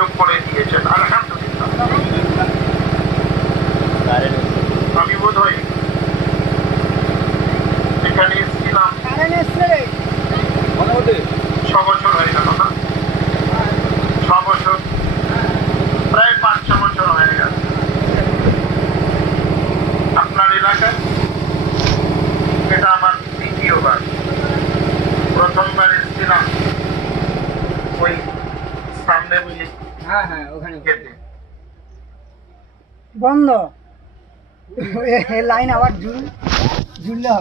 সুযোগ করে দিয়েছেন, আলহামদুলিল্লাহ। আমি বোধ হয় এখানে এসেছিলাম 6 বছর হয়ে গেল না, 6 বছর, প্রায় 5-6 বছর হয়ে গেল। আপনার এলাকায় এটা আমার দ্বিতীয়বার। প্রথমবার এসেছিলাম ওই সামনে বুঝি ওখানে খেতে। বন্ধ লাইন আবার জুড়লে হবে।